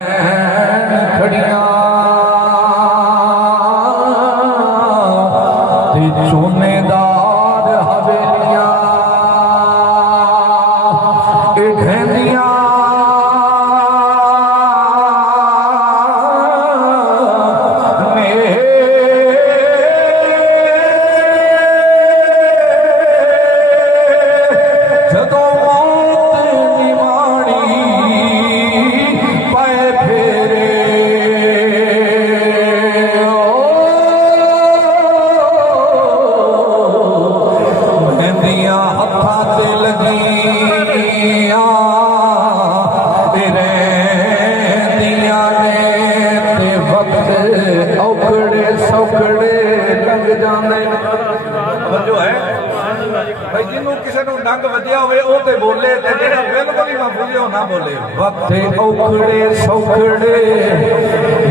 खड़िया ते चूनेदार हवेलियां ढेंदियां नंग वधिया होवे बोले बिल्कुल ही महफूज हो ना बोले वक्ते औखड़े सौखड़े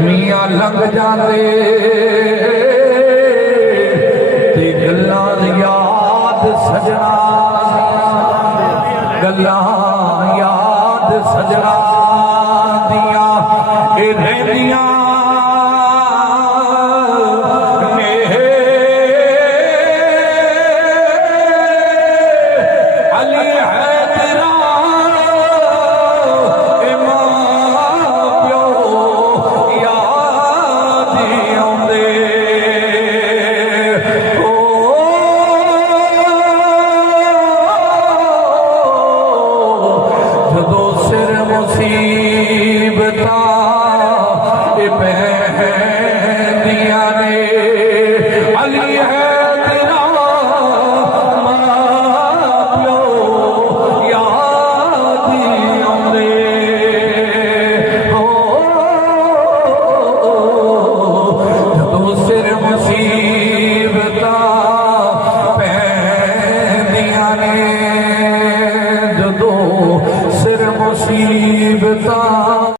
मियां लंघ जाते ते गल्लां याद सजना गल्लां याद सजना दियां ए रहंदियां